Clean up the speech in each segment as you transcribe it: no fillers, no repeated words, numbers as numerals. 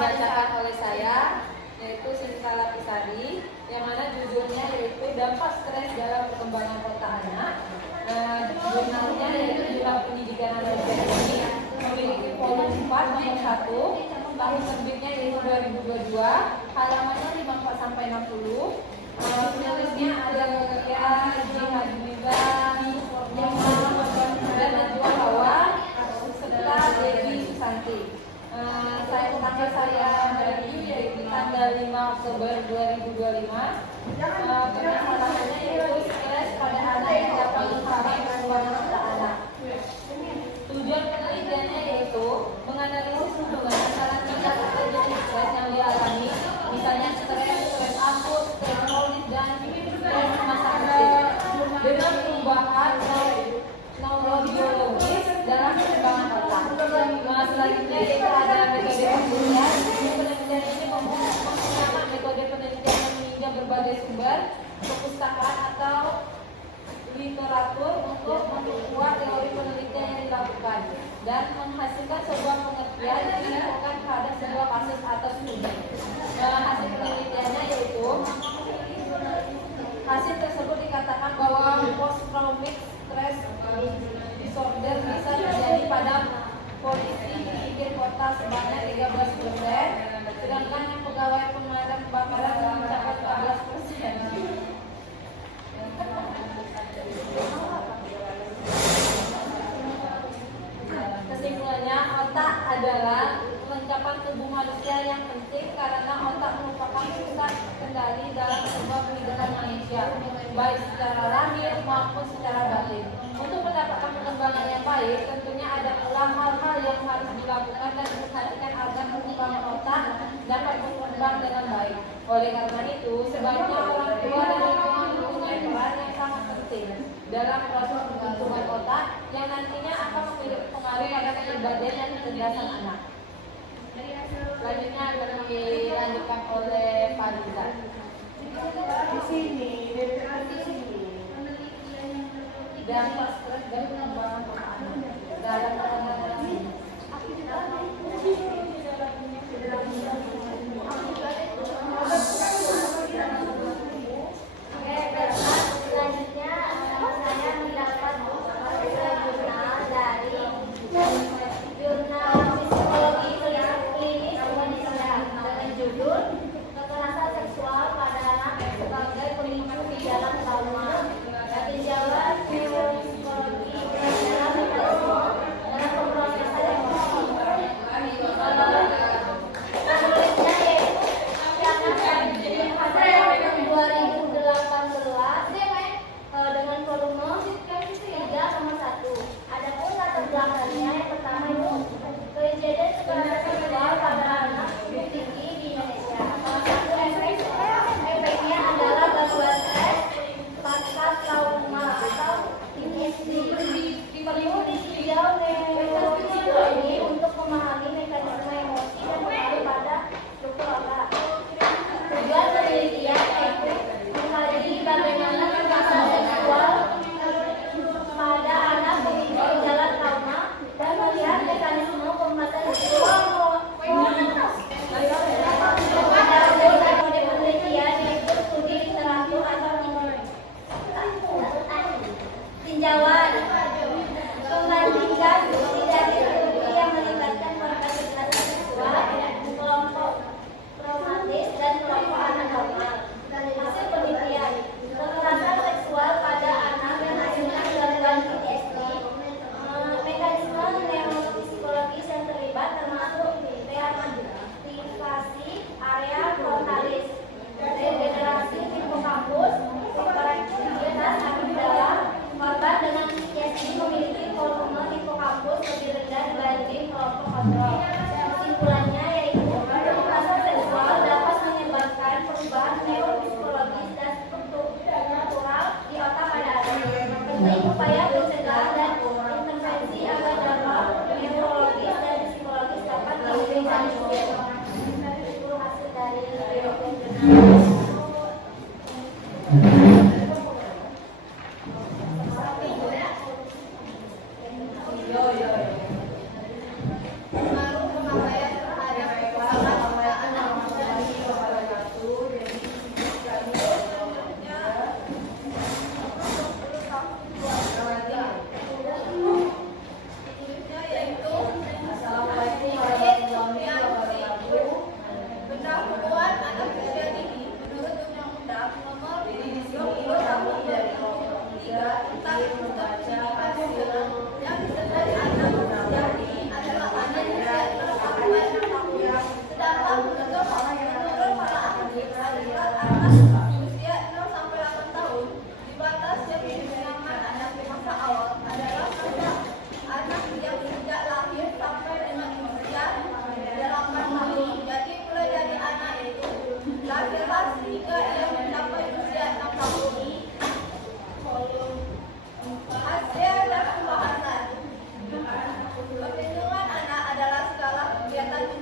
dibacakan oleh saya, yaitu Sinta Lapisari, yang mana judulnya yaitu Dampak Stres dalam Perkembangan Otak Anak. Jurnalnya yaitu Jurnal Pendidikan Anak ini memiliki volume 4 nomor 1, tahun terbitnya yaitu 2022, halamannya 54 sampai 60. Penulisnya ada Jihadimillah, dan Najwa Hawa, serta Dewi Susanti. Tanggal saya review yaitu tanggal 5 Oktober 2025. Permasalahannya yaitu stres pada anak yang dapat menghambat perkembangan otak anak. Tujuan penelitiannya yaitu menganalisis hubungan antara tingkat terjadi stres yang dialami, misalnya stres akut, stres kronis, dan stres masa kecil, dengan perubahan neurobiologis dalam perkembangan otak. Selanjutnya yaitu ada metode penelitian. Penelitian ini menggunakan metode penelitian yang meninjau berbagai sumber perpustakaan atau literatur untuk memperkuat teori penelitian yang dilakukan dan menghasilkan sebuah pengertian yang dilakukan terhadap sebuah kasus atau studi. Hasil penelitiannya yaitu hasil tersebut dikatakan bahwa post-traumatic stress disorder bisa terjadi pada polisi pesisir kota sebanyak 13%, sedangkan yang pegawai pemadam kebakaran mencapai 14%. Kesimpulannya, otak adalah kelengkapan tubuh manusia yang penting karena otak merupakan pusat kendali dalam sebuah kehidupan manusia, baik secara lahir maupun secara batin. Untuk mendapatkan perkembangan yang baik, tentunya ada pula hal-hal yang harus dilakukan dan diperhatikan agar perkembangan otak dapat berkembang dengan baik. Oleh karena itu, sebaiknya orang tua dan lingkungan mempunyai peran yang sangat penting dalam proses pertumbuhan otak yang nantinya akan memiliki pengaruh pada kepribadian dan kecerdasan anak. Selanjutnya akan dilanjutkan oleh Pak Riza. Di sini, di sini. Dampak stres dan pengembangan otak anak dalam perkembangan ini. Selanjutnya saya mendapat jurnal dari Jurnal Psikologi Klinis Indonesia dengan judul Kekerasan Seksual pada Anak sebagai Pemicu di Dalam Trauma. Jawab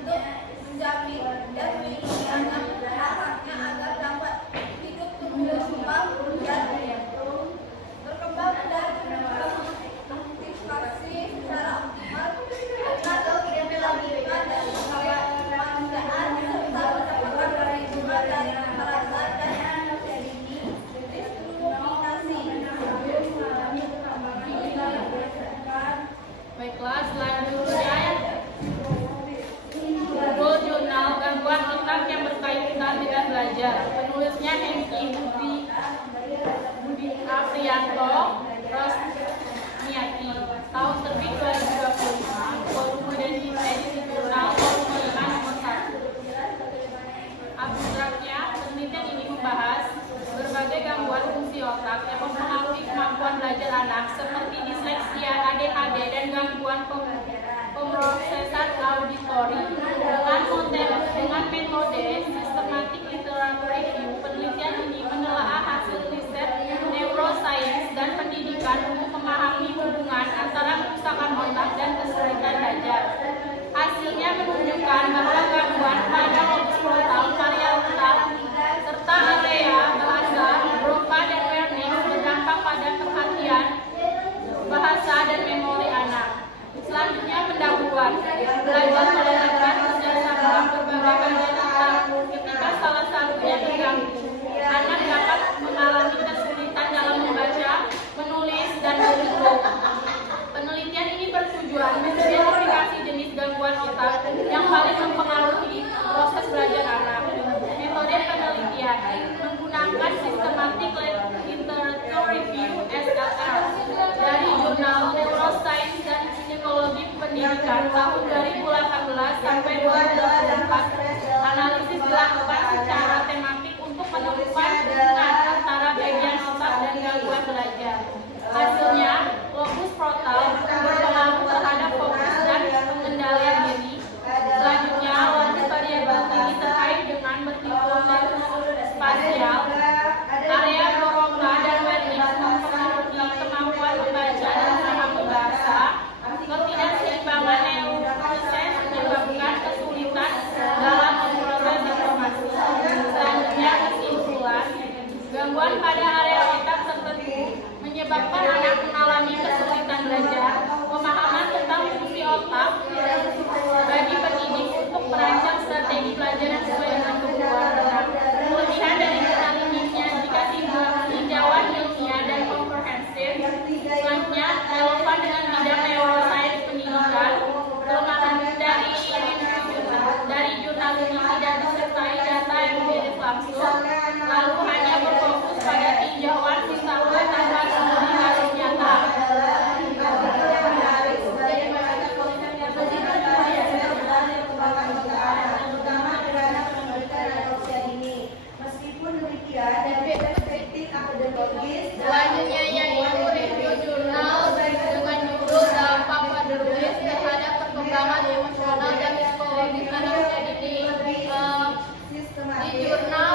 untuk menjamin dan melindungi anak hak-haknya agar dapat hidup berkembang dan berkembang dan mengaktifasi secara optimal agar keberlangsungan dan kemanusiaan serta mendapatkan perlindungan dari kekerasan dan diskriminasi. Baiklah, selanjutnya buku jurnal gangguan otak yang berkaitan dengan belajar. Penulisnya Hengki Budi Aprianto Rosniati. Tahun terbit 2025. Volume dan edisi jurnal volume 5 nomor 1. Abstraknya, penelitian ini membahas berbagai gangguan fungsi otak yang mempengaruhi kemampuan belajar anak seperti disleksia, ADHD, dan gangguan pemrosesan auditori. Dengan metode systematic literature review, penelitian ini menelaah hasil riset neuroscience dan pendidikan untuk memahami hubungan antara kerusakan otak dan kesulitan belajar. Hasilnya menunjukkan bahwa gangguan pada lobus frontal, parietal, serta area bahasa, Broca dan Wernicke berdampak pada perhatian, bahasa, dan memori anak. Selanjutnya pendahuluan. Belajar meletakkan kerjasama berbagai bagian otak. Ketika salah satunya terganggu, anak dapat mengalami kesulitan dalam membaca, menulis, dan berhitung. Penelitian ini bertujuan mengidentifikasi jenis gangguan otak yang paling mempengaruhi proses belajar anak. Metode penelitian menggunakan systematic literature review (SLR) dari jurnal Neuroscience dan Psikologi Pendidikan tahun 2018 sampai 2024. Analisis dilakukan secara tematik untuk menemukan hubungan antara bagian otak dan gangguan belajar. Hasilnya, lobus frontal berpengaruh terhadap fokus dan pengendalian diri. Selanjutnya, lobus variabel tinggi terkait dengan berhitung dan spasial. Area Broca dan Wernicke mempengaruhi kemampuan membaca dan paham bahasa. Ketidakseimbangan neuroproses menyebabkan kesulitan dalam memproses informasi. Selanjutnya, kesimpulan, gangguan pada area otak tertentu menyebabkan anak mengalami kesulitan belajar. Pemahaman tentang fungsi otak bagi pendidik untuk merancang strategi belajar yang sesuai dengan kebutuhan anak. Kelebihan dari analitiknya jika tinjauan ilmiah dan komprehensif. Selanjutnya, relevan dengan bidang neuroscience pendidikan. Kelemahan dari jurnal ini tidak disertai data empiris langsung, lalu hanya berfokus pada tinjauan misalnya tanpa studi kasus nyata. Meskipun demikian, kritik akademikis Selanjutnya yaitu review jurnal dengan judul dampak pada rulis terhadap perkembangan emosional dan psikologis anak ini. Di jurnal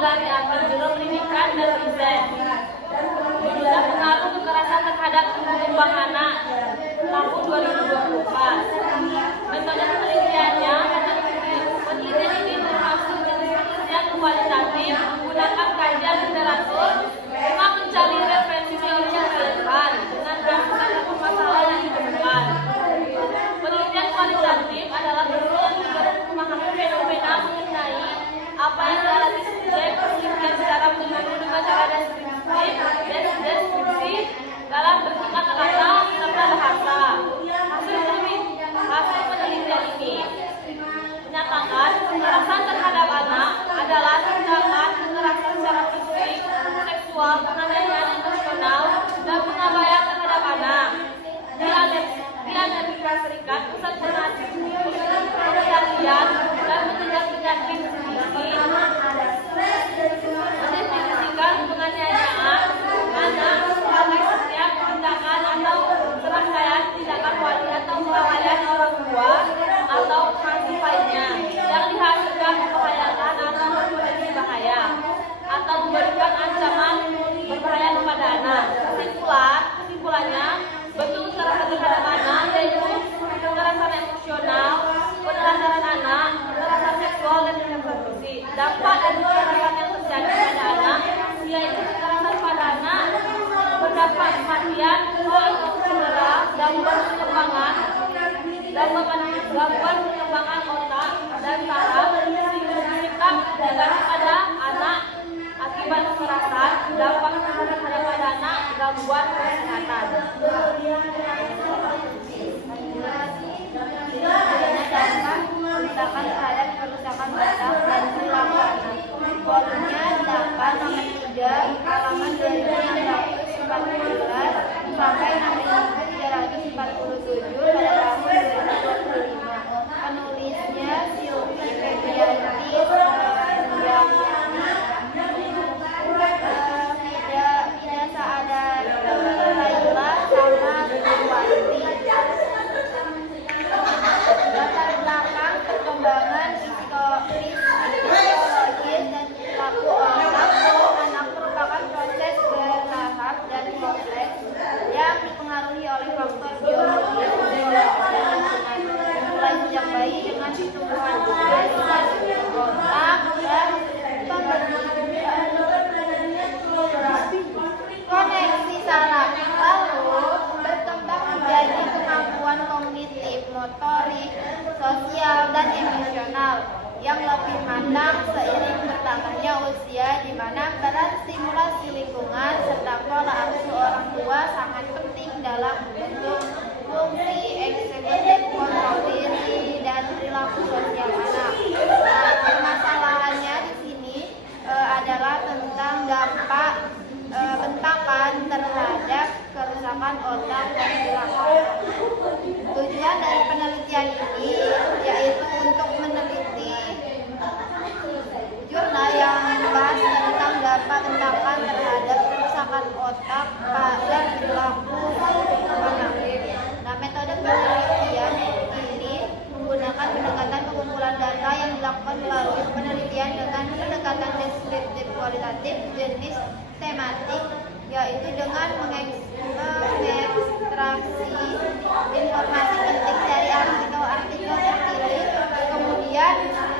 dari atas Biro Pendidikan dan Riset. Judulnya Pengaruh Kekerasan Terhadap Tumbuh Anak tahun 2024. Metode penelitiannya, penelitian ini termasuk penelitian kualitatif menggunakan kajian literatur cuma mencari referensi teori yang relevan dengan berdasarkan permasalahan yang ditemukan. Penelitian kualitatif adalah penelitian yang memahami fenomena mengenai apa yang dialami subjek penelitian secara menyeluruh dengan cara deskripsi dalam bentuk kata-kata serta bahasa. Hasil penelitian ini menyatakan kekerasan terhadap anak adalah tindakan kekerasan secara fisik, seksual, penganiayaan emosional, dan pengabaian terhadap anak. Di Amerika Serikat, Pusat Pengendalian dan Penindakan mendefinisikan penganiayaan anak sebagai setiap tindakan atau serangkaian tindakan wali atau kelalaian orang tua atau pasif lainnya yang dihasilkan membahayakan atau berpotensi bahaya atau memberikan ancaman berbahaya kepada anak. Kesimpulannya, bentuk kekerasan terhadap anak yaitu kekerasan emosional, penelantaran anak, kekerasan seksual dan kekerasan fisik. Dampak dari kekerasan yang terjadi pada anak yaitu kekerasan pada anak berdampak kematian, cedera, gangguan perkembangan otak dan saraf, sikap negatif pada anak akibat kekerasan, dampak kekerasan pada anak, gangguan kesehatan. Tindakan terhadap kerusakan otak dan perilaku anak. Volumenya 8 nomor 3 halaman 2614 sampai 6347 pada tahun 2025. Penulisnya Silvi Febrianti Tidak Saadar Laila sama Ruwati. Latar belakang perkembangan psikologis dan perilaku anak merupakan proses bertahap dan kompleks yang dipengaruhi oleh faktor biologis dan lingkungan, mulai sejak bayi dengan pertumbuhan otak dan koneksi saraf, lalu berkembang menjadi kemampuan kognitif, motorik, sosial, dan emosional yang lebih matang seiring bertambahnya usia, di mana peran stimulasi lingkungan serta pola asuh orang tua sangat penting dalam membentuk fungsi eksekutif kontrol diri dan perilaku sosial anak. Nah, permasalahannya di sini adalah tentang dampak bentakan terhadap kerusakan otak dan perilaku. Tujuan dari penelitian ini yaitu untuk meneliti jurnal yang membahas tentang dampak bentakan terhadap kerusakan otak dan perilaku anak. Nah, metode penelitian ini menggunakan pendekatan pengumpulan data yang dilakukan melalui penelitian dengan pendekatan deskriptif kualitatif jenis tematik, yaitu dengan mengekstraksi informasi penting dari artikel-artikel terpilih, kemudian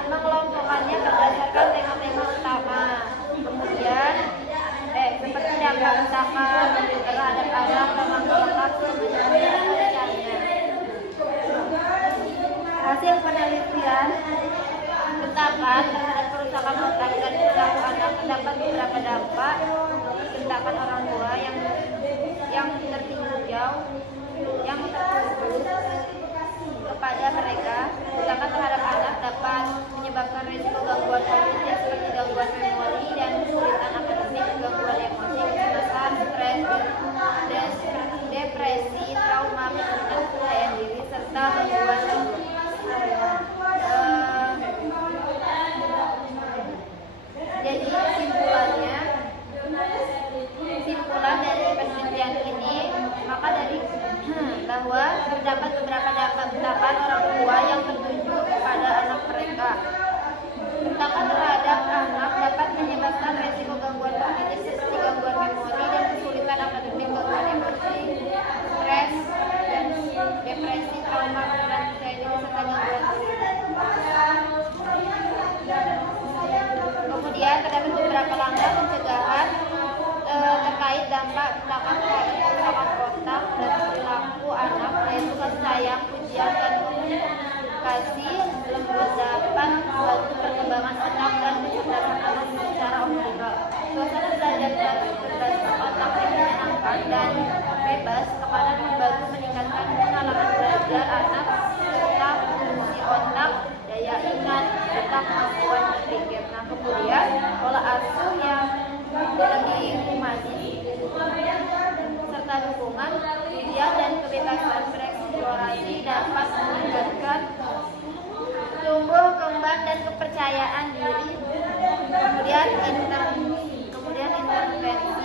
mengelompokkannya berdasarkan tema-tema utama. Kemudian seperti dampak bentakan terhadap anak dan masyarakat sebenarnya. Hasil penelitian bentakan terhadap kerusakan otak dan perilaku anak terdapat beberapa dampak bentakan orang tua yang tertinggal kepada mereka. Bentakan terhadap anak dapat menyebabkan risiko gangguan kognitif seperti gangguan memori dan kesulitan akademik, gangguan emosi, kecemasan, stres, depresi, trauma, penurunan kepercayaan diri, serta gangguan jadi kesimpulan dari penelitian ini bahwa terdapat beberapa dampak bentakan orang tua yang tertuju kepada anak mereka. Bentakan terhadap anak dapat menyebabkan berpotensi dapat meningkatkan tumbuh kembang dan kepercayaan diri. Kemudian intervensi